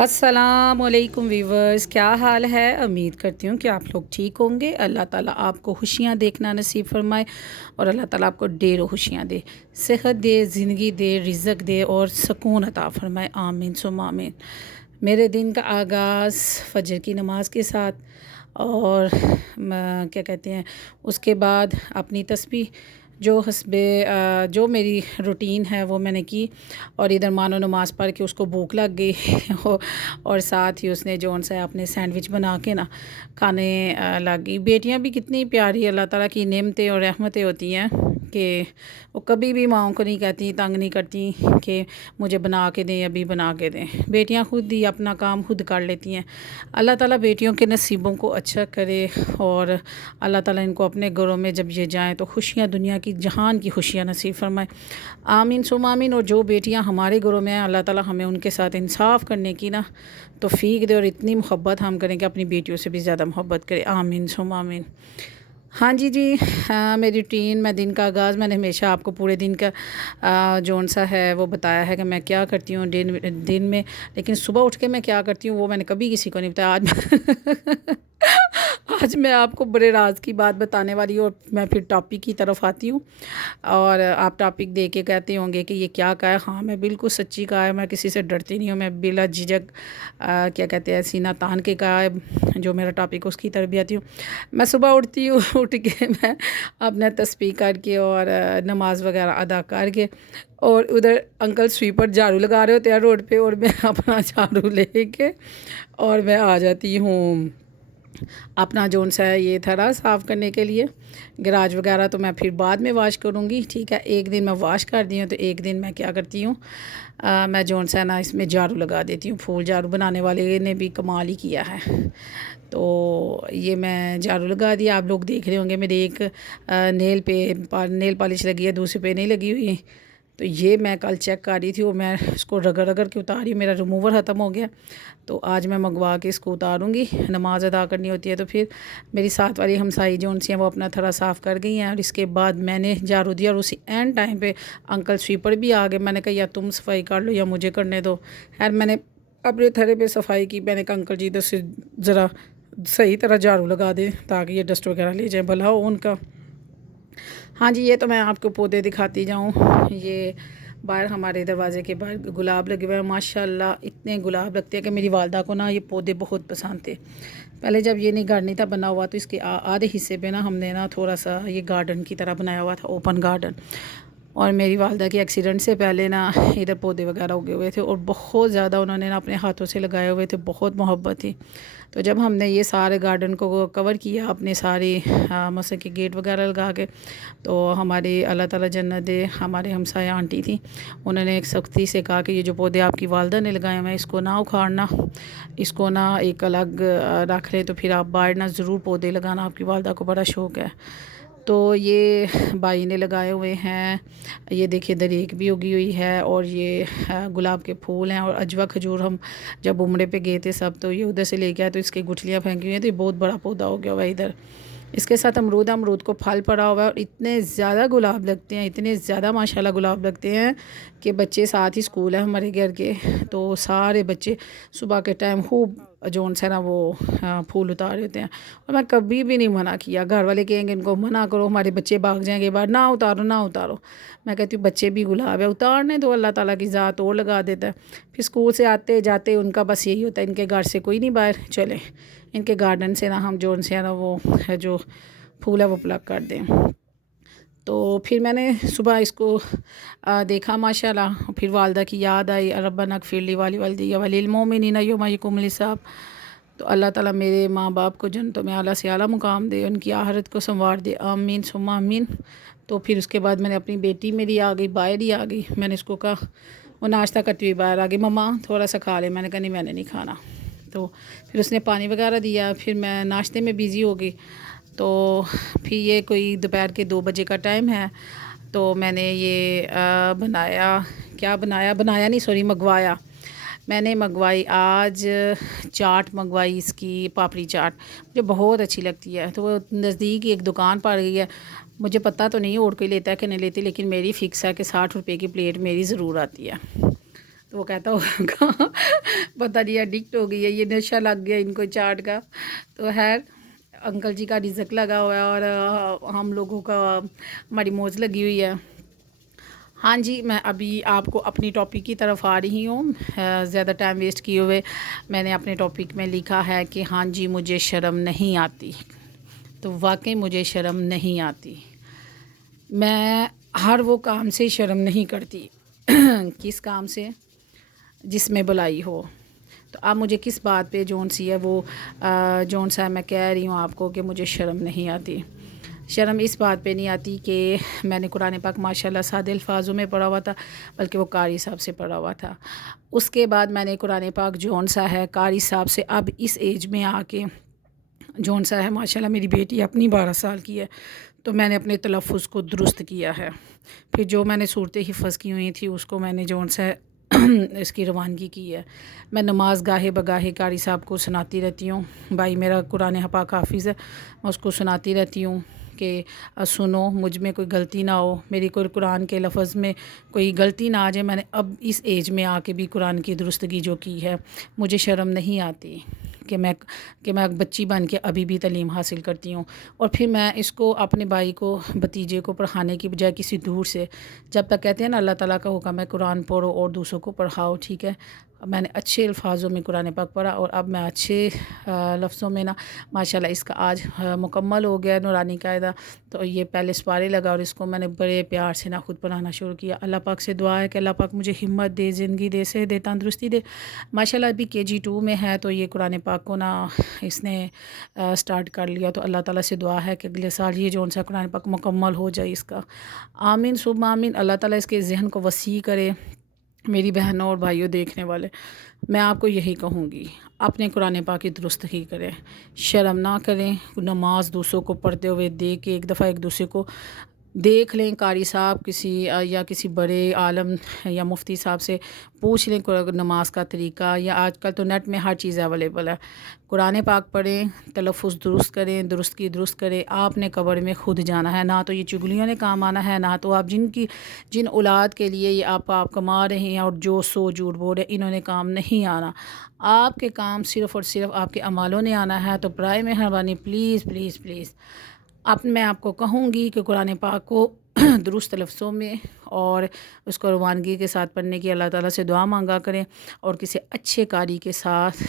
السلام علیکم ویورز، کیا حال ہے؟ امید کرتی ہوں کہ آپ لوگ ٹھیک ہوں گے۔ اللہ تعالیٰ آپ کو خوشیاں دیکھنا نصیب فرمائے اور اللہ تعالیٰ آپ کو ڈھیروں خوشیاں دے، صحت دے، زندگی دے، رزق دے اور سکون عطا فرمائے، آمین ثم آمین۔ میرے دن کا آغاز فجر کی نماز کے ساتھ اور کیا کہتے ہیں اس کے بعد اپنی تسبیح جو میری روٹین ہے وہ میں نے کی، اور ادھر مانو نماز پڑھ کے اس کو بھوک لگ گئی اور ساتھ ہی اس نے جو ہے اپنے سینڈوچ بنا کے کھانے لگ گئی۔ بیٹیاں بھی کتنی پیاری اللہ تعالیٰ کی نعمتیں اور رحمتیں ہوتی ہیں کہ وہ کبھی بھی ماؤں کو نہیں کہتی، تنگ نہیں کرتی کہ مجھے بنا کے دیں، ابھی بنا کے دیں۔ بیٹیاں خود ہی اپنا کام خود کر لیتی ہیں۔ اللہ تعالیٰ بیٹیوں کے نصیبوں کو اچھا کرے اور اللہ تعالیٰ ان کو اپنے گھروں میں جب یہ جائیں تو خوشیاں، دنیا کی جہان کی خوشیاں نصیب فرمائے، آمین ثم آمین۔ اور جو بیٹیاں ہمارے گھروں میں ہیں اللہ تعالیٰ ہمیں ان کے ساتھ انصاف کرنے کی توفیق دے اور اتنی محبت ہم کریں کہ اپنی بیٹیوں سے بھی زیادہ محبت کرے، آمین ثم آمین۔ ہاں جی، میری روٹین، میں دن کا آغاز میں نے ہمیشہ آپ کو پورے دن کا جون سا ہے وہ بتایا ہے کہ میں کیا کرتی ہوں دن میں، لیکن صبح اٹھ کے میں کیا کرتی ہوں وہ میں نے کبھی کسی کو نہیں بتایا۔ آج میں آپ کو بڑے راز کی بات بتانے والی ہوں اور میں پھر ٹاپک کی طرف آتی ہوں اور آپ ٹاپک دے کے کہتے ہوں گے کہ یہ کیا کہا ہے۔ ہاں، میں بالکل سچی کہا ہے، میں کسی سے ڈرتی نہیں ہوں، میں بلا جھجک کیا کہتے ہیں سینہ تان کے کہا ہے جو میرا ٹاپک اس کی طرف بھی آتی ہوں۔ میں صبح اٹھتی ہوں، اٹھ کے میں اپنا تسبیح کر کے اور نماز وغیرہ ادا کر کے، اور ادھر انکل سویپر جھاڑو لگا رہے ہوتے ہیں روڈ پہ اور میں اپنا جھاڑو لے کے اور میں آ جاتی ہوں اپنا جون سا ہے یہ تھرا صاف کرنے کے لیے۔ گراج وغیرہ تو میں پھر بعد میں واش کروں گی، ٹھیک ہے۔ ایک دن میں واش کر دی ہوں تو ایک دن میں کیا کرتی ہوں، میں جون سا نا اس میں جھاڑو لگا دیتی ہوں۔ پھول جھاڑو بنانے والے نے بھی کمال ہی کیا ہے۔ تو یہ میں جھاڑو لگا دیا، آپ لوگ دیکھ رہے ہوں گے میرے ایک نیل پالش لگی ہے، دوسرے پہ نہیں لگی ہوئی، تو یہ میں کل چیک کر رہی تھی اور میں اس کو رگڑ رگڑ کے اتاری، میرا ریموور ختم ہو گیا، تو آج میں منگوا کے اس کو اتاروں گی۔ نماز ادا کرنی ہوتی ہے تو پھر میری ساتھ والی ہمسائی جو ان سے ہیں وہ اپنا تھرا صاف کر گئی ہیں، اور اس کے بعد میں نے جھاڑو دیا اور اسی اینڈ ٹائم پہ انکل سویپر بھی آ گئے۔ میں نے کہا یا تم صفائی کر لو یا مجھے کرنے دو۔ خیر میں نے اپنے تھرے پہ صفائی کی، میں نے کہا انکل جی ادھر سے ذرا صحیح طرح جھاڑو لگا دیں تاکہ یہ ڈسٹ وغیرہ لے جائیں، بھلا ہو ان کا۔ ہاں جی، یہ تو میں آپ کو پودے دکھاتی جاؤں۔ یہ باہر ہمارے دروازے کے باہر گلاب لگے ہوئے ہیں، ماشاءاللہ اتنے گلاب لگتے ہیں کہ میری والدہ کو یہ پودے بہت پسند تھے۔ پہلے جب یہ گھر نہیں تھا بنا ہوا تو اس کے آدھے حصے پہ ہم نے تھوڑا سا یہ گارڈن کی طرح بنایا ہوا تھا، اوپن گارڈن، اور میری والدہ کے ایکسیڈنٹ سے پہلے ادھر پودے وغیرہ اگے ہوئے تھے اور بہت زیادہ انہوں نے اپنے ہاتھوں سے لگائے ہوئے تھے، بہت محبت تھی۔ تو جب ہم نے یہ سارے گارڈن کو کور کیا اپنے سارے مثلا کہ گیٹ وغیرہ لگا کے، تو ہمارے اللہ تعالیٰ جنت دے ہمارے ہمسایہ آنٹی تھیں، انہوں نے ایک سختی سے کہا کہ یہ جو پودے آپ کی والدہ نے لگائے ہوئے ہیں اس کو نہ اکھاڑنا، اس کو ایک الگ رکھ لیں، تو پھر آپ باہر ضرور پودے لگانا، آپ کی والدہ کو بڑا شوق ہے۔ تو یہ بھائی نے لگائے ہوئے ہیں، یہ دیکھیے دریک بھی اگی ہوئی ہے، اور یہ گلاب کے پھول ہیں، اور اجوا کھجور ہم جب عمرے پہ گئے تھے سب تو یہ ادھر سے لے کے آئے تو اس کی گٹھلیاں پھینکی ہوئی ہیں، تو یہ بہت بڑا پودا ہو گیا ہوا ہے ادھر۔ اس کے ساتھ امرود کو پھل پڑا ہوا ہے، اور اتنے زیادہ گلاب لگتے ہیں، اتنے زیادہ ماشاءاللہ گلاب لگتے ہیں کہ بچے ساتھ ہی اسکول ہے ہمارے گھر کے، تو سارے بچے صبح کے ٹائم خوب جون سے وہ پھول اتار دیتے ہیں، اور میں کبھی بھی نہیں منع کیا۔ گھر والے کہیں گے ان کو منع کرو، ہمارے بچے بھاگ جائیں گے باہر، نہ اتارو نہ اتارو، میں کہتی ہوں بچے بھی گلاب ہے، اتارنے دو، اللہ تعالیٰ کی ذات اور لگا دیتا ہے۔ پھر اسکول سے آتے جاتے ان کا بس یہی ہوتا ہے، ان کے گھر سے کوئی نہیں باہر چلے، ان کے گارڈن سے ہم جون سے وہ جو پھول ہے وہ پلک کر دیں۔ تو پھر میں نے صبح اس کو دیکھا ماشاءاللہ، پھر والدہ کی یاد آئی، ربنا اغفر لی ولی وللمؤمنین یوم یقوم الحساب۔ تو اللہ تعالیٰ میرے ماں باپ کو جنتوں میں اعلیٰ سے اعلیٰ مقام دے، ان کی آخرت کو سنوار دے، آمین ثم آمین۔ تو پھر اس کے بعد میں نے اپنی بیٹی میری آ گئی، باہر ہی آ گئی، میں نے اس کو کہا، وہ ناشتہ کرتی ہوئی باہر آ گئی، مما تھوڑا سا کھا لے، میں نے کہا نہیں میں نے نہیں کھانا۔ تو پھر اس نے پانی وغیرہ دیا، پھر میں ناشتے میں بزی ہو گئی، تو پھر یہ کوئی دوپہر کے 2 بجے کا ٹائم ہے، تو میں نے یہ منگوایا، میں نے منگوائی آج چاٹ منگوائی، اس کی پاپڑی چاٹ مجھے بہت اچھی لگتی ہے، تو وہ نزدیک ایک دکان پڑ گئی ہے، مجھے پتہ تو نہیں اور کوئی لیتا ہے کہ نہیں لیتی، لیکن میری فکس ہے کہ 60 روپے کی پلیٹ میری ضرور آتی ہے۔ تو وہ کہتا ہوگا پتہ نہیں ایڈکٹ ہو گئی ہے، یہ نشہ لگ گیا ان کو چاٹ کا۔ تو خیر انکل جی کا رزق لگا ہوا ہے اور ہم لوگوں کا ہماری موج لگی ہوئی ہے۔ ہاں جی، میں ابھی آپ کو اپنی ٹاپک کی طرف آ رہی ہوں زیادہ ٹائم ویسٹ کیے ہوئے۔ میں نے اپنے ٹاپک میں لکھا ہے کہ ہاں جی مجھے شرم نہیں آتی، تو واقعی مجھے شرم نہیں آتی۔ میں ہر وہ کام سے شرم نہیں کرتی کس کام سے؟ جس میں بلائی ہو۔ تو اب مجھے کس بات پہ جون سی ہے وہ جون سا میں کہہ رہی ہوں آپ کو کہ مجھے شرم نہیں آتی۔ شرم اس بات پہ نہیں آتی کہ میں نے قرآن پاک ماشاءاللہ سادے الفاظوں میں پڑھا ہوا تھا، بلکہ وہ قاری صاحب سے پڑھا ہوا تھا۔ اس کے بعد میں نے قرآن پاک جون سا ہے قاری صاحب سے اب اس ایج میں آ کے جون سا ہے ماشاءاللہ میری بیٹی اپنی 12 سال کی ہے، تو میں نے اپنے تلفظ کو درست کیا ہے۔ پھر جو میں نے صورتیں حفظ کی ہوئی تھی اس کو میں نے جون سا اس کی روانگی کی ہے۔ میں نماز گاہے بگاہے قاری صاحب کو سناتی رہتی ہوں۔ بھائی میرا قرآن پاک حافظ ہے، میں اس کو سناتی رہتی ہوں کہ سنو مجھ میں کوئی غلطی نہ ہو، میری کوئی قرآن کے لفظ میں کوئی غلطی نہ آ جائے۔ میں نے اب اس ایج میں آ کے بھی قرآن کی درستگی جو کی ہے، مجھے شرم نہیں آتی کہ میں ایک بچی بن کے ابھی بھی تعلیم حاصل کرتی ہوں۔ اور پھر میں اس کو اپنے بھائی کو بھتیجے کو پڑھانے کی بجائے کسی دور سے، جب تک کہتے ہیں نا اللہ تعالیٰ کا حکم ہے قرآن پڑھو اور دوسروں کو پڑھاؤ، ٹھیک ہے، میں نے اچھے الفاظوں میں قرآن پاک پڑھا اور اب میں اچھے لفظوں میں نا ماشاءاللہ اس کا آج مکمل ہو گیا نورانی قاعدہ۔ تو یہ پہلے سپارے لگا اور اس کو میں نے بڑے پیار سے نا خود پڑھانا شروع کیا۔ اللہ پاک سے دعا ہے کہ اللہ پاک مجھے ہمت دے، زندگی دے، صحت دے، تندرستی دے۔ ماشاءاللہ ابھی KG2 میں ہے تو یہ قرآن پاک کو نا اس نے سٹارٹ کر لیا، تو اللہ تعالیٰ سے دعا ہے کہ اگلے سال یہ جو سا قرآن پاک مکمل ہو جائے اس کا۔ آمین ثم آمین۔ اللہ تعالیٰ اس کے ذہن کو وسیع کرے۔ میری بہنوں اور بھائیوں دیکھنے والے، میں آپ کو یہی کہوں گی، اپنے قرآن پاک کی درستگی کریں، شرم نہ کریں۔ نماز دوسروں کو پڑھتے ہوئے دیکھ کے ایک دفعہ ایک دوسرے کو دیکھ لیں، قاری صاحب یا کسی بڑے عالم یا مفتی صاحب سے پوچھ لیں نماز کا طریقہ، یا آج کل تو نیٹ میں ہر چیز اویلیبل ہے۔ قرآن پاک پڑھیں، تلفظ درست کریں، درست کریں۔ آپ نے قبر میں خود جانا ہے، نہ تو یہ چگلیوں نے کام آنا ہے، نہ تو آپ جن اولاد کے لیے یہ آپ کما رہے ہیں اور جو جھوٹ بول رہے ہیں، انہوں نے کام نہیں آنا۔ آپ کے کام صرف اور صرف آپ کے اعمالوں نے آنا ہے۔ تو برائے مہربانی پلیز پلیز پلیز میں آپ کو کہوں گی کہ قرآن پاک کو درست لفظوں میں اور اس کو روانگی کے ساتھ پڑھنے کی اللہ تعالیٰ سے دعا مانگا کریں، اور کسی اچھے قاری کے ساتھ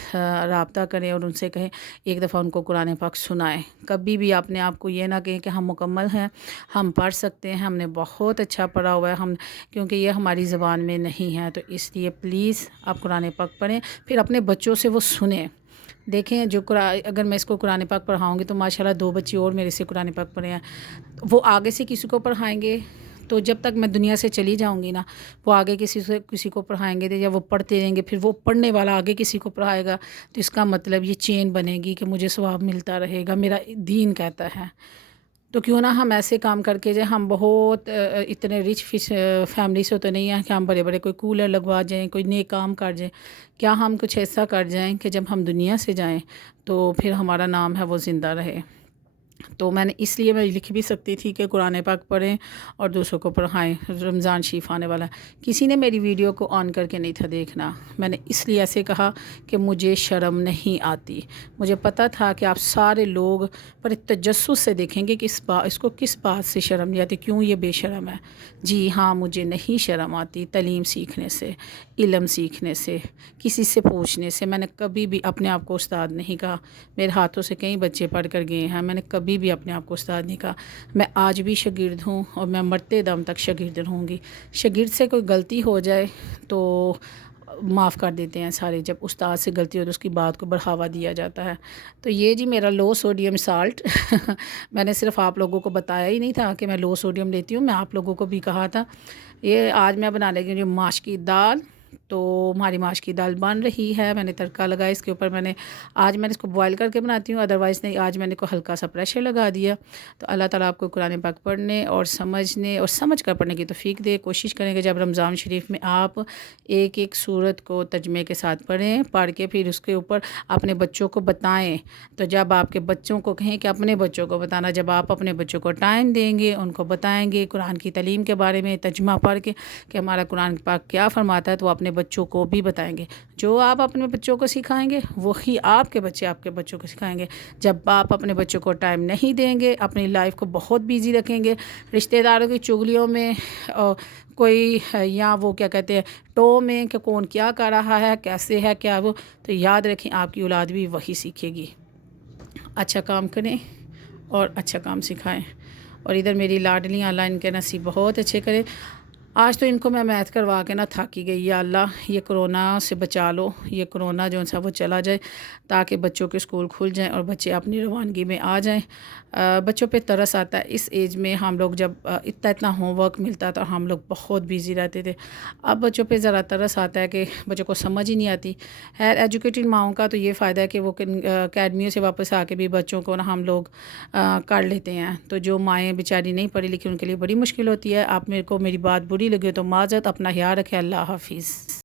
رابطہ کریں اور ان سے کہیں ایک دفعہ ان کو قرآن پاک سنائیں۔ کبھی بھی اپنے آپ کو یہ نہ کہیں کہ ہم مکمل ہیں، ہم پڑھ سکتے ہیں، ہم نے بہت اچھا پڑھا ہوا ہے، کیونکہ یہ ہماری زبان میں نہیں ہے۔ تو اس لیے پلیز آپ قرآن پاک پڑھیں، پھر اپنے بچوں سے وہ سنیں۔ دیکھیں اگر میں اس کو قرآن پاک پڑھاؤں گی تو ماشاءاللہ 2 بچے اور میرے سے قرآن پاک پڑھے ہیں، وہ آگے سے کسی کو پڑھائیں گے، تو جب تک میں دنیا سے چلی جاؤں گی نا، وہ آگے کسی کو پڑھائیں گے، یا وہ پڑھتے رہیں گے، پھر وہ پڑھنے والا آگے کسی کو پڑھائے گا، تو اس کا مطلب یہ چین بنے گی کہ مجھے ثواب ملتا رہے گا، میرا دین کہتا ہے۔ تو کیوں نہ ہم ایسے کام کر کے جائیں، ہم بہت اتنے رچ فیملی سے تو نہیں ہیں کہ ہم بڑے بڑے کوئی کولر لگوا جائیں، کوئی نیک کام کر جائیں۔ کیا ہم کچھ ایسا کر جائیں کہ جب ہم دنیا سے جائیں تو پھر ہمارا نام ہے وہ زندہ رہے۔ تو میں نے اس لیے میں لکھ بھی سکتی تھی کہ قرآن پاک پڑھیں اور دوسروں کو پڑھائیں، رمضان شریف آنے والا ہے۔ کسی نے میری ویڈیو کو آن کر کے نہیں تھا دیکھنا، میں نے اس لیے ایسے کہا کہ مجھے شرم نہیں آتی۔ مجھے پتہ تھا کہ آپ سارے لوگ بڑے تجسس سے دیکھیں گے کہ اس کو کس بات سے شرم نہیں آتی، کیوں یہ بے شرم ہے۔ جی ہاں، مجھے نہیں شرم آتی تعلیم سیکھنے سے، علم سیکھنے سے، کسی سے پوچھنے سے۔ میں نے کبھی بھی اپنے آپ کو استاد نہیں کہا، میرے ہاتھوں سے کئی بچے پڑھ کر گئے ہیں، میں نے کبھی بھی اپنے آپ کو استاد نہیں کہا۔ میں آج بھی شاگرد ہوں اور میں مرتے دم تک شاگرد رہوں گی۔ شاگرد سے کوئی غلطی ہو جائے تو معاف کر دیتے ہیں سارے، جب استاد سے غلطی ہو تو اس کی بات کو بڑھاوا دیا جاتا ہے۔ تو یہ جی میرا لو سوڈیم سالٹ میں نے صرف آپ لوگوں کو بتایا ہی نہیں تھا کہ میں لو سوڈیم لیتی ہوں، میں آپ لوگوں کو بھی کہا تھا۔ یہ آج میں بنا لے گی ماش کی دال، تو ہماری ماش کی دال بن رہی ہے، میں نے تڑکا لگایا اس کے اوپر، آج میں نے اس کو بوائل کر کے بناتی ہوں، ادروائز نہیں، آج میں نے کو ہلکا سا پریشر لگا دیا۔ تو اللہ تعالیٰ آپ کو قرآن پاک پڑھنے اور سمجھنے اور سمجھ کر پڑھنے کی توفیق دے۔ کوشش کریں کہ جب رمضان شریف میں آپ ایک ایک سورت کو ترجمے کے ساتھ پڑھ کے پھر اس کے اوپر اپنے بچوں کو بتائیں۔ تو جب آپ کے بچوں کو کہیں کہ اپنے بچوں کو بتانا، جب آپ اپنے بچوں کو ٹائم دیں گے، ان کو بتائیں گے قرآن کی تعلیم کے بارے میں ترجمہ پڑھ کے کہ ہمارا قرآن پاک کیا فرماتا ہے، تو آپ اپنے بچوں کو بھی بتائیں گے. جو آپ اپنے بچوں کو سکھائیں گے وہی آپ کے بچوں کو سکھائیں گے. جب آپ اپنے بچوں کو ٹائم نہیں دیں گے، اپنی لائف کو بہت بیزی رکھیں گے، رشتہ داروں کی چغلیوں میں کوئی یا وہ کیا کہتے ہیں ٹو میں کہ کون کیا کر رہا ہے، کیسے ہے، کیا وہ، تو یاد رکھیں آپ کی اولاد بھی وہی سیکھے گی. اچھا کام کریں اور اچھا کام سکھائیں. اور ادھر میری لاڈلیاں، اللہ ان کے نصیب بہت اچھے کرے. آج تو ان کو میں میتھ کروا کے تھک گئی. یا اللہ یہ کرونا سے بچا لو، یہ کرونا جو سا وہ چلا جائے تاکہ بچوں کے اسکول کھل جائیں اور بچے اپنی روانگی میں آ جائیں. بچوں پہ ترس آتا ہے. اس ایج میں ہم لوگ جب اتنا ہوم ورک ملتا تو ہم لوگ بہت بیزی رہتے تھے. اب بچوں پہ ذرا ترس آتا ہے کہ بچوں کو سمجھ ہی نہیں آتی. ایجوکیٹڈ ماؤں کا تو یہ فائدہ ہے کہ وہ اکیڈمیوں سے واپس آ کے بھی بچوں کو ہم لوگ کر لیتے ہیں. تو جو مائیں بیچاری نہیں پڑھی لکھی ان کے لیے بڑی مشکل ہوتی ہے. آپ میرے کو میری بات بری لگے تو معذرت، اپنا خیال رکھیں. اللہ حافظ.